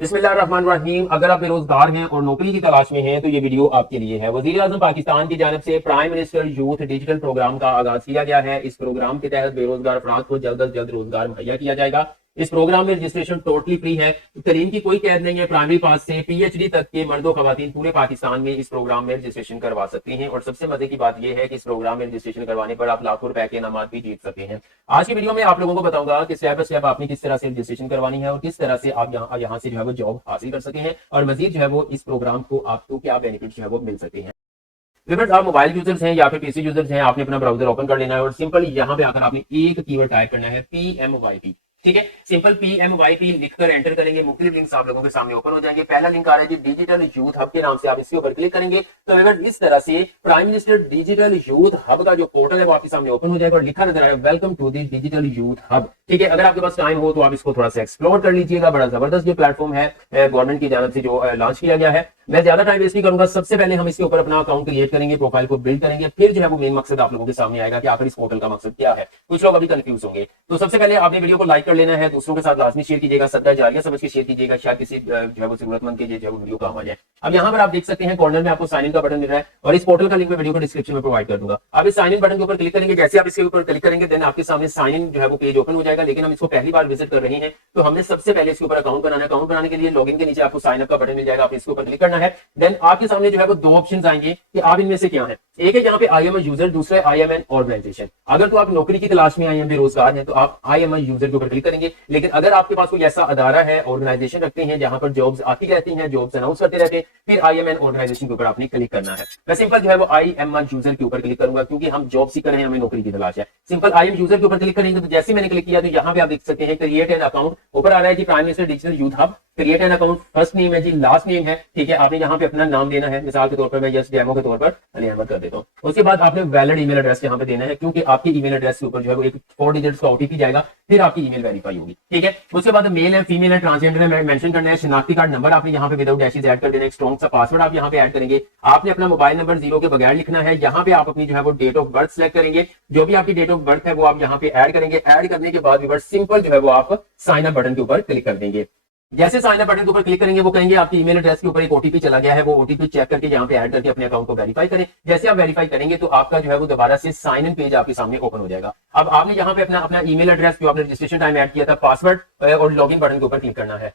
बिस्मिल्लाहिर्रहमानिर्रहीम। अगर आप बेरोजगार हैं और नौकरी की तलाश में हैं तो ये वीडियो आपके लिए है। वजीर आजम पाकिस्तान की जानिब से prime minister youth digital programme का आगाज किया गया है। इस प्रोग्राम के तहत बेरोजगार अफराद को जल्द अज जल्द रोजगार मुहैया किया जाएगा। इस प्रोग्राम में रजिस्ट्रेशन टोटली फ्री है। तरीन की कोई कैद नहीं है। प्राइमरी पास से पीएचडी तक के मर्दों खवातीन पूरे पाकिस्तान में इस प्रोग्राम में रजिस्ट्रेशन करवा सकती हैं। और सबसे मजे की बात यह है कि इस प्रोग्राम में रजिस्ट्रेशन करवाने पर आप लाखों रुपए के इनाम भी जीत सकते हैं। आज की वीडियो में आप लोगों को बताऊंगा कि स्टेप बाय स्टेप आपने किस तरह से रजिस्ट्रेशन करवानी है और किस तरह से आप यहाँ से जो है वो जॉब हासिल कर सके हैं और मजीद जो है वो इस प्रोग्राम को आपको क्या बेनिफिट जो है वो मिल सकते हैं। व्यूअर्स, आप मोबाइल यूजर्स हैं या फिर पीसी यूजर्स हैं, आपने अपना ब्राउजर ओपन कर लेना है और सिंपल यहाँ पे आकर आपने एक कीवर्ड टाइप करना है PMYP। ठीक है, सिंपल PMYP लिखकर एंटर करेंगे। मुख्तलिफ लिंक्स आप लोगों के सामने ओपन हो जाएंगे। पहला लिंक आ रहा है जी डिजिटल यूथ हब के नाम से, आप इसके ऊपर क्लिक करेंगे तो व्यूअर्स इस तरह से prime minister digital youth hub का जो पोर्टल है वो आपके सामने ओपन हो जाएगा और लिखा नजर आएगा welcome to the digital youth hub. ठीक है, अगर आपके पास टाइम हो तो आप इसको थोड़ा सा एक्सप्लोर कर लीजिएगा। बड़ा जबरदस्त जो प्लेटफॉर्म है गवर्नमेंट की जानब से जो लॉन्च किया गया है। मैं ज्यादा टाइम वेस्ट नहीं करूंगा। सबसे पहले हम इसके ऊपर अपना अकाउंट क्रिएट करेंगे, प्रोफाइल को बिल्ड करेंगे, फिर जो है वो मेन मकसद आप लोगों के सामने आएगा कि आखिर इस पोर्टल का मकसद क्या है। कुछ लोग अभी कंफ्यूज होंगे। तो सबसे पहले आपने वीडियो को लाइक कर लेना है, दूसरों के साथ लाजमी शेयर कीजिएगा, सदका जारिया समझ के शेयर कीजिएगा, शायद किसी जो है वो जरूरतमंद के जो है वो वीडियो काम आ जाए। अब यहाँ पर आप देख सकते हैं कॉर्नर में आपको साइन इन का बटन मिल रहा है और इस पोर्टल का लिंक मैं वीडियो को डिस्क्रिप्शन में प्रोवाइड कर दूंगा। आप इस साइन इन बटन के ऊपर क्लिक करेंगे। जैसे आप इसके ऊपर क्लिक करेंगे देन आपके सामने साइन इन जो है वो पेज ओपन हो जाएगा। लेकिन हम इसको पहली बार विजिट कर रहे हैं तो हमने सबसे पहले इसके ऊपर अकाउंट बनाना है। अकाउंट बनाने के लिए लॉगिन के नीचे आपको साइन अप का बटन मिल जाएगा, आप इसके ऊपर क्लिक करना है। देन आपके सामने जो है वो दो ऑप्शन आएंगे कि आप इनमें से क्या है। एक है यहाँ पे आई एम यूजर, दूसरा आई एम एन ऑर्गेनाइजेशन। अगर तो आप नौकरी की तलाश में आई हैं, बेरोजगार हैं, तो आप आई एम यूजर के ऊपर क्लिक करेंगे। लेकिन अगर आपके पास कोई ऐसा अदारा है, ऑर्गेनाइजेशन रखते हैं जहां पर जॉब्स आती रहती हैं, जॉब्स अनाउंस करते रहते हैं, फिर आई एम एन ऑर्गेनाइजेशन के ऊपर आपने क्लिक करना है। मैं सिंपल जो है वो आई एम यूजर के ऊपर क्लिक करूंगा क्योंकि हम जॉब सीकर हैं, हमें नौकरी की तलाश है। सिंपल आई एम यूजर के ऊपर क्लिक करेंगे तो जैसे मैंने क्लिक किया तो यहाँ पे आप देख सकते हैं क्रिएट एन अकाउंट ऊपर आ रहा है जी prime minister digital youth hub. Create an account first name है जी, लास्ट नेम है। ठीक है, आपने यहाँ पे अपना नाम देना है। मिसाल के तौर पर मैं यस डेमो के तौर पर अली अहमद कर देता हूँ। उसके बाद आपने वैलिड ईमेल एड्रेस यहाँ पे देना है क्योंकि आपकी ईमेल एड्रेस के ऊपर जो है वो एक 4 डिजिट्स का ओटीपी जाएगा, फिर आपकी ईमेल वेरीफाई होगी। ठीक है, उसके बाद मेल है, फीमेल है, ट्रांसजेंडर है मेंशन करना है। शनाख्ती कार्ड नंबर आपने यहाँ पे विदाउट डैशेस ऐड कर देना है। एक स्ट्रॉन्ग सा पासवर्ड आप यहाँ पे ऐड करेंगे। आपने अपना मोबाइल नंबर 0 के बगैर लिखना है। यहाँ पे आप अपनी जो है वो डेट ऑफ बर्थ सेलेक्ट करेंगे। जो भी आपकी डेट ऑफ बर्थ है वो आप यहाँ पे ऐड करेंगे। ऐड करने के बाद सिंपल जो है वो आप साइन अप बटन के ऊपर क्लिक कर देंगे। जैसे साइन अप बटन के ऊपर क्लिक करेंगे वो कहेंगे आपकी ईमेल एड्रेस के ऊपर एक ओटीपी चला गया है, वो ओटीपी चेक करके यहाँ पे ऐड करके अपने अकाउंट को वेरीफाई करें। जैसे आप वेरीफाई करेंगे तो आपका जो है वो दोबारा से साइन इन पेज आपके सामने ओपन हो जाएगा। अब आपने यहाँ पे अपना ईमेल एड्रेस जो आपने रजिस्ट्रेशन टाइम ऐड किया था, पासवर्ड और लॉगिन बटन के ऊपर क्लिक करना है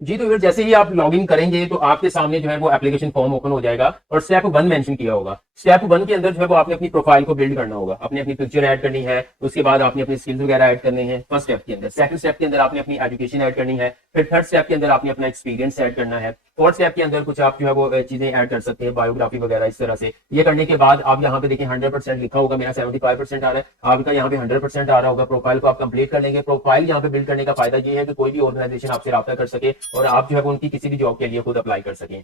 जी। तो जैसे ही आप लॉगिन करेंगे तो आपके सामने जो है वो एप्लीकेशन फॉर्म ओपन हो जाएगा और स्टेप 1 मेंशन किया होगा। स्टेप 1 के अंदर जो है वो आपने अपनी प्रोफाइल को बिल्ड करना होगा, अपनी पिक्चर ऐड करनी है, उसके बाद आपने अपनी स्किल्स वगैरह ऐड करनी है फर्स्ट स्टेप के अंदर। सेकंड स्टेप के अंदर आपने अपनी एजुकेशन ऐड करनी है, फिर थर्ड स्टेप के अंदर आपने अपना एक्सपीरियंस ऐड करना है, फोर्थ स्टेप के अंदर कुछ आप जो है वो चीजें ऐड कर सकते हैं, बायोग्राफी वगैरह इस तरह से। ये करने के बाद आप यहाँ पे देखिए 100% लिखा होगा, मेरा 75% आ रहा है, आपका यहाँ पे 100% आ रहा होगा। प्रोफाइल को आप कंप्लीट कर लेंगे। प्रोफाइल यहाँ पे बिल्ड करने का फायदा ये है कि कोई भी ऑर्गेनाइजेशन आपसे राब्ता कर सके और आप जो है उनकी किसी भी जॉब के लिए खुद अप्लाई कर सकें।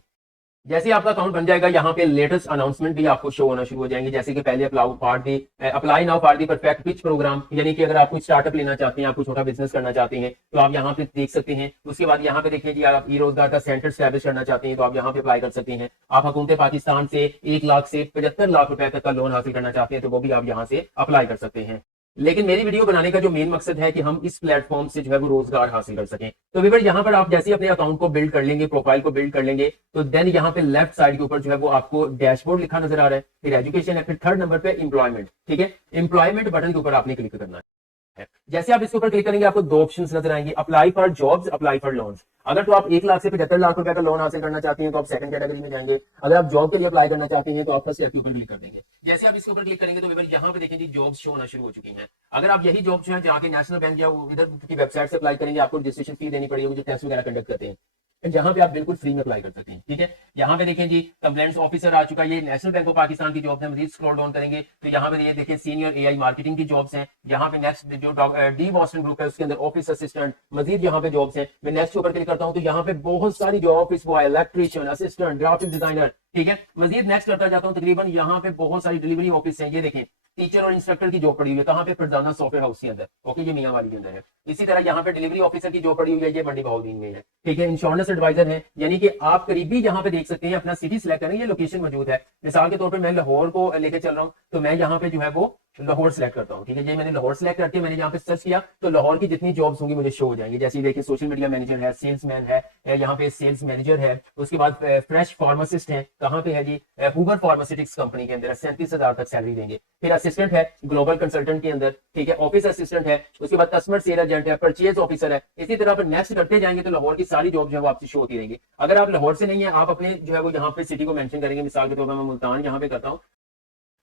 जैसे ही आपका अकाउंट बन जाएगा यहाँ पे लेटेस्ट अनाउंसमेंट भी आपको शो होना शुरू हो जाएंगे। जैसे कि पहले apply now for the perfect pitch programme, यानी कि अगर आप कोई स्टार्टअप लेना चाहते हैं, आप कोई छोटा बिजनेस करना चाहते हैं तो आप यहाँ पे देख सकते हैं। उसके बाद यहाँ पे देखिए जी आप ई रोजगार का सेंटर स्टैब्लिश करना चाहते हैं तो आप यहाँ पे अप्लाई कर सकते हैं। आप हुकूमत पाकिस्तान से 1 लाख से 75 लाख रुपए तक का लोन हासिल करना चाहते हैं तो वो भी आप यहाँ से अप्लाई कर सकते हैं। लेकिन मेरी वीडियो बनाने का जो मेन मकसद है कि हम इस प्लेटफॉर्म से जो है वो रोजगार हासिल कर सकें। तो व्यूअर यहाँ पर आप जैसे अपने अकाउंट को बिल्ड कर लेंगे, प्रोफाइल को बिल्ड कर लेंगे, तो देन यहाँ पे लेफ्ट साइड के ऊपर जो है वो आपको डैशबोर्ड लिखा नजर आ रहा है, फिर एजुकेशन है, फिर थर्ड नंबर पे एम्प्लॉयमेंट। ठीक है, एम्प्लॉयमेंट बटन के ऊपर आपने क्लिक करना है। जैसे आप इसके ऊपर क्लिक करेंगे आपको 2 ऑप्शंस नजर आएंगे, apply for jobs, apply for loans. अगर तो आप 1 लाख से 75 लाख रुपए का लोन हासिल करना चाहते हैं तो आप सेकंड कैटेगरी में जाएंगे। अगर आप जॉब के लिए अप्लाई करना चाहते हैं तो आप फर्स्ट स्टेप के ऊपर क्लिक कर देंगे। जैसे आप इसके ऊपर क्लिक करेंगे तो यहाँ पे देखेंगे जॉब्स शो होना शुरू हो चुकी हैं। अगर आप यही जॉब जो है जाके नेशनल बैंक या इधर की वेबसाइट से अप्लाई करेंगे, आपको रजिस्ट्रेशन फी देनी पड़ेगी, जो टेस्ट वगैरह कंडक्ट करते हैं, जहां पे आप बिल्कुल फ्री में अप्लाई कर सकते हैं। ठीक है, यहाँ पे देखें जी कंप्लेंट्स ऑफिसर आ चुका है, ये नेशनल बैंक ऑफ पाकिस्तान की जॉब है। मजीद स्क्रॉल डाउन करेंगे तो यहाँ पे ये देखिए सीनियर एआई मार्केटिंग की जॉब्स हैं। यहाँ पे नेक्स्ट जो डी बॉस्टन ग्रुप है उसके अंदर ऑफिस असिस्टेंट, मजीद यहाँ पे जॉब्स हैं। मैं नेक्स्ट ऊपर क्लिक करता हूँ तो यहाँ पे बहुत सारी जो office boy, electrician, assistant, graphic designer. ठीक है, मजीद नेक्स्ट करता जाता हूँ। तकरीबन यहाँ पे बहुत सारी डिलीवरी ऑफिस है। ये देखें टीचर और इंस्ट्रक्टर की जॉब पड़ी हुई है, कहाँ पे फरजाना सॉफ्टवेयर हाउस के अंदर। ओके, ये मियां वाली के अंदर है। इसी तरह यहाँ पे डिलीवरी ऑफिसर की जॉब पड़ी हुई है, ये मंडी बहाउद्दीन में है। ठीक है, इंश्योरेंस एडवाइजर है, यानी कि आप करीबी यहाँ पे देख सकते हैं, अपना सिटी सिलेक्ट करेंगे, लोकेशन मौजूद है। मिसाल के तौर पर मैं लाहौर को लेकर चल रहा हूँ तो मैं यहाँ पे जो है वो लाहौर सेलेक्ट करता हूँ, ठीक है। ये मैंने लाहौर सेलेक्ट करके मैंने यहाँ पे सर्च किया तो लाहौर की जितनी जॉब्स होंगी मुझे शो हो जाएंगी। जैसे देखिए सोशल मीडिया मैनेजर है, सेल्समैन है, यहाँ पे सेल्स मैनेजर है, उसके बाद फ्रेश फार्मासिस्ट है, कहाँ पे है जी, हुबर फार्मास्यूटिक्स कंपनी के अंदर 37,000 तक सैलरी देंगे। फिर असिस्टेंट है ग्लोबल कंसल्टेंट के अंदर, ठीक है, ऑफिस असिस्टेंट है, उसके बाद कस्टमर सेल एजेंट है, परचेज ऑफिसर है। इसी तरह पर नेक्स्ट करते जाएंगे तो लाहौर की सारी जॉब जो है वो आपसे शो होती रहेंगी। अगर आप लाहौर से नहीं है, आप अपने जो है वो यहाँ पे सिटी को मेंशन करेंगे, मिसाल के तौर पर मैं मुल्तान यहाँ पे करता हूँ,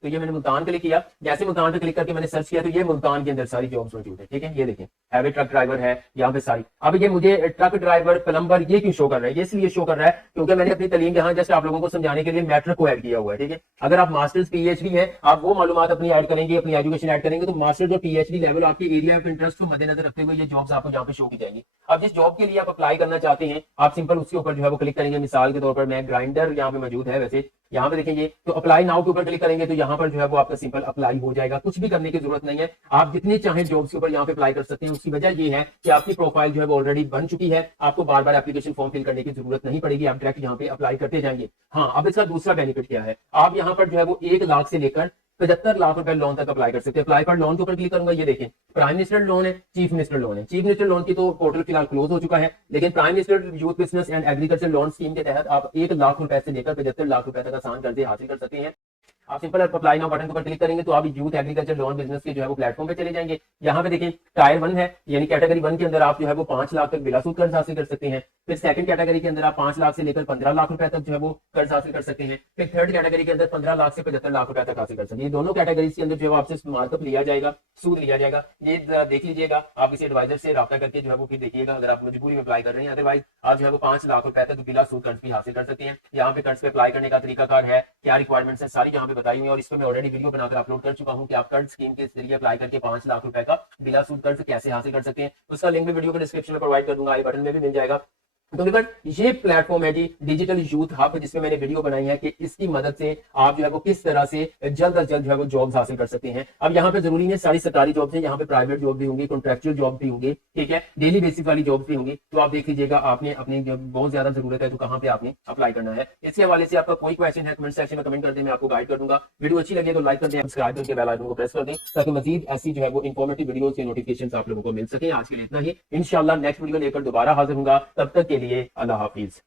तो ये मैंने मुल्तान क्लिक किया। जैसे मुल्तान पे क्लिक करके मैंने सर्च किया तो ये मुल्तान के अंदर सारी जॉब्स मौजूद है, ठीक है। ये देखें हैवी ट्रक ड्राइवर है यहाँ पे सारी। अब ये मुझे ट्रक ड्राइवर प्लम्बर ये क्यों शो कर रहा है, ये इसलिए शो कर रहा है क्योंकि मैंने अपनी तालीम यहाँ जस्ट आप लोगों को समझाने के लिए मैट्रिक को ऐड किया हुआ है, ठीक है। अगर आप मास्टर्स पीएचडी है, आप वो मालूमात अपनी ऐड करेंगे, अपनी एजुकेशन ऐड करेंगे, तो मास्टर्स और पीएचडी लेवल आपके एरिया ऑफ इंटरेस्ट को मद्देनजर रखते हुए ये जॉब्स आपको यहाँ पे शो की जाएंगी। अब जिस जॉब के लिए आप अप्लाई करना चाहते हैं, आप सिंपल उसके ऊपर जो है वो क्लिक करेंगे। मिसाल के तौर पर मैं ग्राइंडर यहाँ पे मौजूद है, वैसे यहाँ पे देखेंगे तो अप्लाई नाउ के ऊपर क्लिक करेंगे तो यहाँ पर जो है वो आपका सिंपल अप्लाई हो जाएगा। कुछ भी करने की जरूरत नहीं है, आप जितने चाहे जॉब्स के ऊपर यहाँ पे अप्लाई कर सकते हैं। उसकी वजह ये है कि आपकी प्रोफाइल जो है वो ऑलरेडी बन चुकी है, आपको बार बार एप्लीकेशन फॉर्म फिल करने की जरूरत नहीं पड़ेगी, आप डायरेक्ट यहाँ पे अप्लाई करते जाएंगे। हाँ, अब इसका दूसरा बेनिफिट क्या है, आप यहाँ पर जो है वो 1 लाख से लेकर 75 लाख रुपए लोन तक अप्लाई कर सकते हैं। अप्लाई पर लोन के ऊपर क्लिक करूंगा, ये देखें प्राइम मिनिस्टर लोन है, चीफ मिनिस्टर लोन है। चीफ मिनिस्टर लोन की तो पोर्टल फिलहाल क्लोज हो चुका है, लेकिन prime minister youth business and agriculture loan scheme के तहत आप 1 लाख रुपए से लेकर 75 लाख रुपए तक आसान कर्जे हासिल कर सकते हैं। आप सिंपल अप्लाई नाउ बटन के ऊपर क्लिक करेंगे तो आप यूथ एग्रीकल्चर लोन बिजनेस के जो है वो प्लेटफॉर्म पे चले जाएंगे। यहाँ पे देखिए टायर 1 है, यानी कैटेगरी 1 के अंदर आप जो है वो 5 लाख तक बिला सूद कर्ज हासिल कर सकते हैं। फिर सेकंड कैटेगरी के अंदर आप 5 लाख से लेकर 15 लाख रुपए तक जो है वो कर्ज हासिल कर सकते हैं। फिर थर्ड कैटेगरी के अंदर 15 लाख से 75 लाख रुपए तक हासिल कर सकते हैं। दोनों कैटेगरी के अंदर जो है आपसे मार्कअप लिया जाएगा, सूद लिया जाएगा। ये देख लीजिएगा, आप किसी एडवाइजर से राब्ता करके जो है वो फिर देखिएगा, अगर आप मजबूरी में अप्लाई कर रहे हैं। अदरवाइज आप जो है वो 5 लाख रुपए तक बिला सूद कर्ज भी हासिल कर सकते हैं। यहाँ पे कर्ज पे अप्लाई करने का तरीकाकार है, क्या रिक्वायरमेंट्स है, सारी यहाँ पे बताई हुई है। और इस पर मैं ऑलरेडी वीडियो बनाकर अपलोड कर चुका हूँ कि आप कर्ज स्कीम के जरिए अप्लाई करके 5 लाख रुपए का बिला सूद कर्ज कैसे हासिल कर सकते हैं। उसका लिंक भी वीडियो को डिस्क्रिप्शन में प्रोवाइड कर दूंगा, आई बटन में भी मिल जाएगा। तो ये प्लेटफॉर्म है जी डिजिटल यूथ हब, जिसमें मैंने वीडियो बनाई है कि इसकी मदद से आप जो है वो किस तरह से जल्द अज जल्द जो है वो जॉब्स हासिल कर सकते हैं। अब यहाँ पे जरूरी नहीं सारी सरकारी जॉब्स हैं, यहाँ पे प्राइवेट जॉब भी होंगी, कॉन्ट्रेक्चुअल जॉब भी होंगी, ठीक है, डेली बेसिस वाली जॉब्स भी होंगी। तो आप देख लीजिएगा, आपने अपनी बहुत ज्यादा जरूरत है तो कहाँ पे आपने अप्लाई करना है। इसके हवाले से आपका कोई क्वेश्चन है कमेंट सेक्शन में कमेंट कर दें, मैं आपको गाइड कर दूंगा। वीडियो अच्छी लगे तो लाइक कर दें, सब्सक्राइब करके बेल आइकन को प्रेस कर दें ताकि मजीद ऐसी जो है वो इंफॉर्मेटिव वीडियो के नोटिफिकेशन आप लोगों को मिल सके। आज के लिए इतना ही, इंशाल्लाह नेक्स्ट वीडियो लेकर दोबारा हाजिर होगा, तब तक के लिए अल्लाह हाफिज।